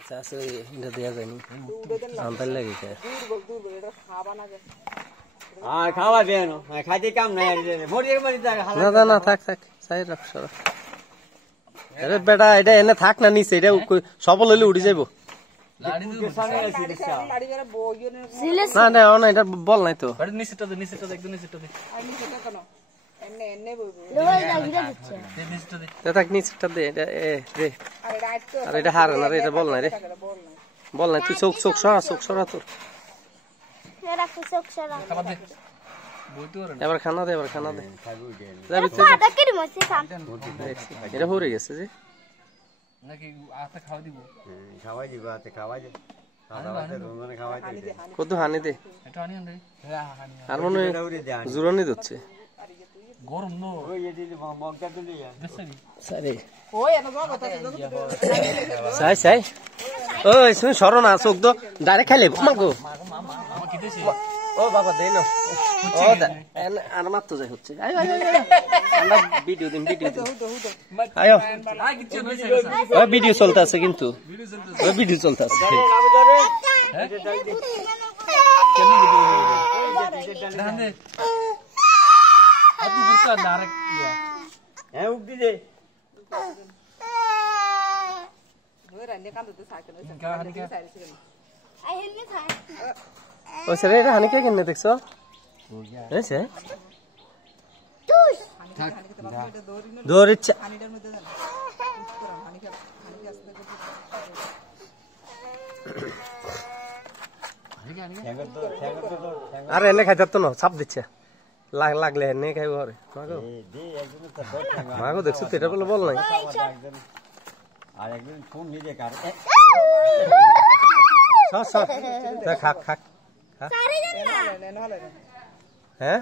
চাষে এটা দেওয়া যায়নি আনতার লাগে খাওয়া দেন খাইতে কাম নাই না না না থাক থাক চাই রাখ সরা আরে বেটা এটা এনে থাক না নিচে এটা সফল হইলে উঠে যাইব না না না এটা বল নাই তো নিচেটা একদম নিচেটা থাক নিচেটা দে এটা রে আর এটা হার না রে এটা বল নাই রে বল নাই তুই চোখ চোখ সরা তোর এবার খানা দে এটা হয়ে গেছে যে নাকি আতে খাওয়া দিব কত হানি দে এটা আনি আনরে আর মনে জুরানি দিচ্ছে গরম নো সারে সাই ওই শুন সরো না চোখ তো ডাইরেক্ট খাইলে মাগো ও বাবা দেই না ও আর মাত্র যাই হচ্ছে আমরা ভিডিও দিন আয়ো ওই ভিডিও চলতে আছে কিন্তু ওই ভিডিও চলতে আছে ও স্যার এটা হানি কে কিনে দেখছো এসে দৌড় ইচ্ছা আর এনে খাইতে তো না চাপ দিচ্ছে লাগলে এনে খাইব ঘরে মাগো দেখছো তো এটা বলে বল নাই আর একদিন ফোন নিজে কার খাক হ্যাঁ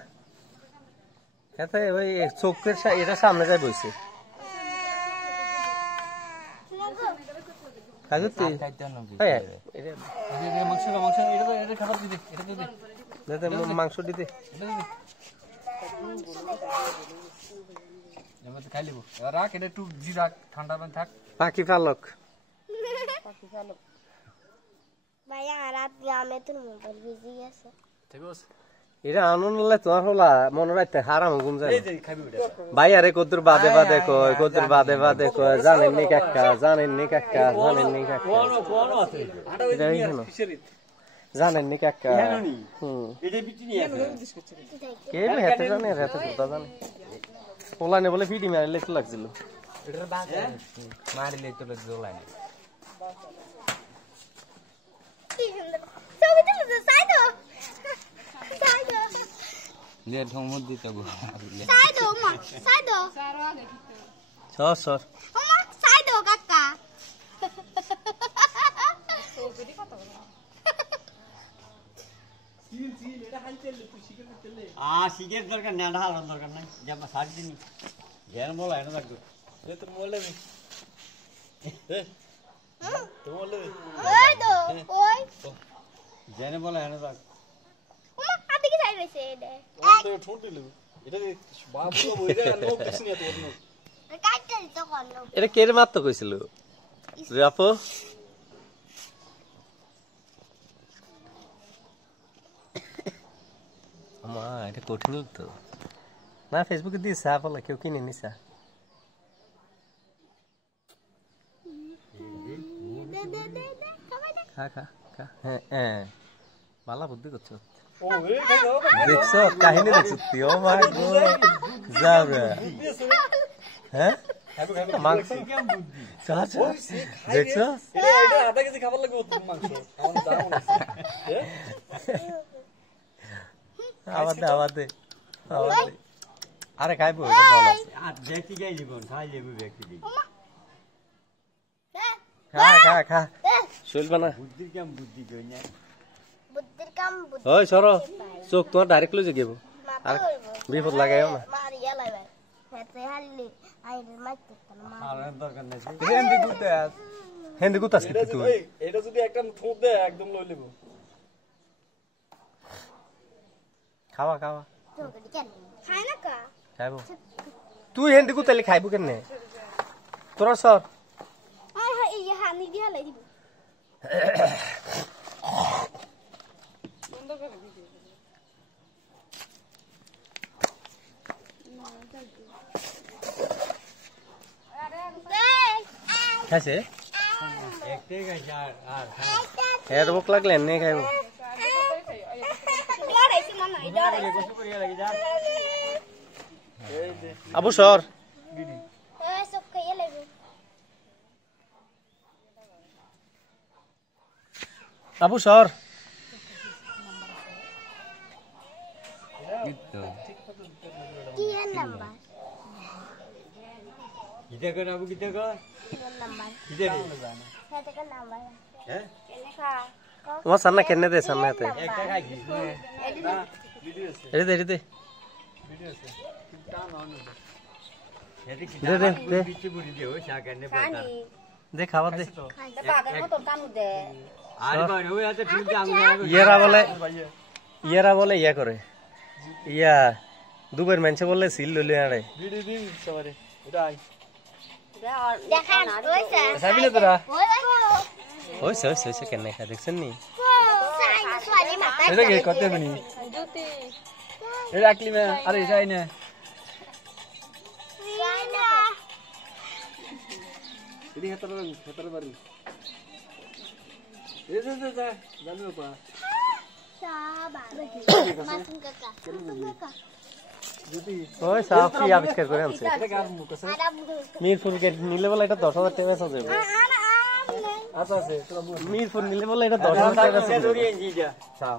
এতে ওই চোখের এটা সামনে যায় বইছে মাংস দিতে রাখ এটা একটু জিরা ঠান্ডা থাক পাখি পালক এটা আনন্দ তোমার হলা মনে রাখতে হারাম ঘুম যায় ভাই আরে কদ্দুর বাদে কয় জানেননি কাকা জানেননি কাকা কে হেতে জানে হেতে কোথা জানে ওলানে বলে ফিটি মারলে একটু লাগছিল মারিলে তো জোলাই শিখের দরকার না ঢালার দরকার নাই জামা সার দিন জ্ঞান বলা এনে লাগবে তো বলে জেনে বলা এনে লাগ এটা কে মাত্র কইছিল আপু এটা কঠিন তো না ফেসবুকে দিয়েছে বলে কেউ কিনে নিছা হ্যাঁ ভালো বুদ্ধি করছো দেখছো কাহিনী দেখছো তুই মার যাবে হ্যাঁ দেখছো আধা কেজি খাবার লাগবে মাংস আমাদের আরে খাইবো ব্যক্তি গাই জীবন খাই যাবো ব্যক্তি খা চলবে না বুদ্ধির কাম বুদ্ধি কই না ওই সর চোখ তোমার ডাইরেক্ট লই যাবো আর বিপদ লাগাইও না হেন্দি গুতাস তুই এটা যদি একটা ঠোঁট দেয় একদম লই লিব খাওয়া খাইবো তুই হেন্দি গুতালি খাইবো কেনে তোরা সর খাইছে একটাই খাইছে আর এর ভোক লাগলে এমনি খাইব কষ্ট করিয়া লাগি যা আবু সর আবু সর গীতা কর আবু গীতা কর গীতা হ্যাঁ তোমার সামনে কেনে দে সামনে হাতে একটা খাইছি এরে দে এরে দে দে দে দে বিচি বুড়ি দে ও শাক এনে পাতার দে খাবার দে আর মানে ওই আছে ঠিক আঙুল ইয়েরা বলে ইয়া করে ইয়া দুবার মানুষে বলে সিল লইলে আরে ভিডিও দিন সবারে এটা আই হইছে হইছে হইছে কেনে খা দেখছেন নি এটা কি করতে বনি এটা আকলি মে আরে যাই না এদি হাতার বাড়ি এ যা যা যা জানো পা ওই সাফি আবিষ্কার করে আনছে এটা কার মুখ আছে মিরপুর কে নিলে বলে এটা 10,000 টাকা বেচা যাবে আচ্ছা আছে তোরা মুখ মিরপুর নিলে বলে এটা 10,000 টাকা বেচা যাবে ধরিয়ে জি যা সাও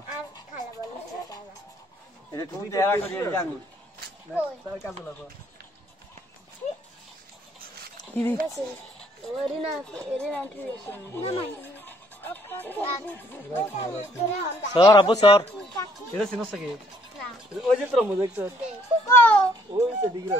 এটা তুমি দেয়া করিয়ে জাঙ্গু তার কাজ লাগা কি দি সর আবু সর এটা সিনস কি ওই যে তোরা মুখ দেখছ ওই সে ডিগ্রা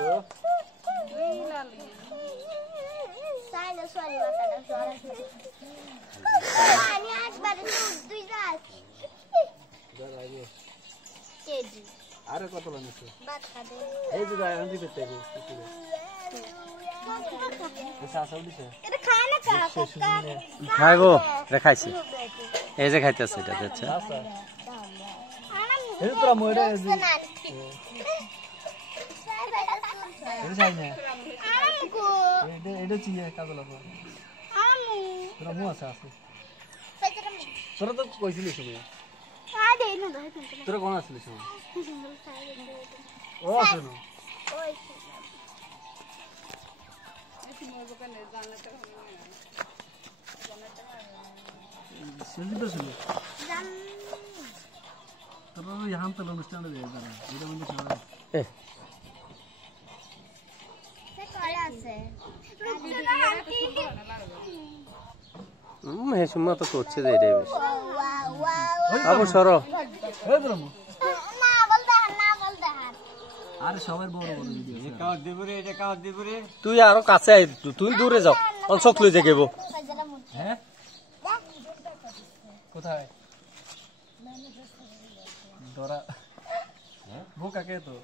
আরে কত লাগছে এই যে দাই আন্টি পেতে গো এটা সাসা দিছে এটা খায় না কাকা খাইবো এটা খাইছি এই যে খাইতেছে এটা দেখছে আচ্ছা এই তোরা মইরা এই যাই না এটা চিয়ে কাজ লাগা তোরা মু আছে তোরা তো কইছিলিস তুমি তোরা কোন আসলিস ও আছে না সেদিনটা ছিল তোরা यहाँ তো অনুষ্ঠানে দেয় তারা এটা মানে সবাই হে সুমা তো করছে যে এটা বেশ আবু সর এই তোরা আরে সবার বড় বড় ভিডিও এটা কাও দেবরে এটা কাও দেবরে তুই আরো কাছে আই তুই দূরে যাও অনসক লই যাইবো হ্যাঁ কোথায় দরা ভোকা কে তো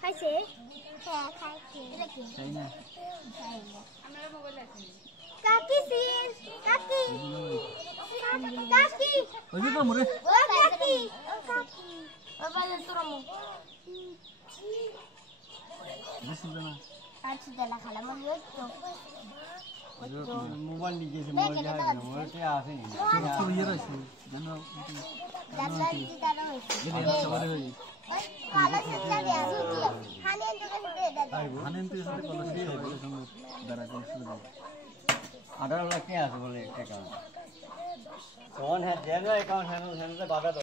খাইছে হ্যাঁ খাইছে এটা কি তাই না কাকি সিন কাকি কাকি ওই যে তো মরে ও কাকি বাবা তোরা মু বেশি না আচ্ছা দেলা খালা মনে তো মোবাইল নিয়ে গেছে মোবাইল যা মোবাইলতে আসেনি তো ইয়ে রাখছি জানো দাদা কি দাদা হইছে এটা সবার হই কালা সুতা দিয়া সুতিয়া হানে থেকে দে দাদা হানেন তো সাথে কলা দিয়ে বলে সঙ্গে দাঁড়া করে আধার কে আছে বলে টাকা কোন হ্যাঁ দেন অ্যাকাউন্ট হ্যান্ডেল বাধা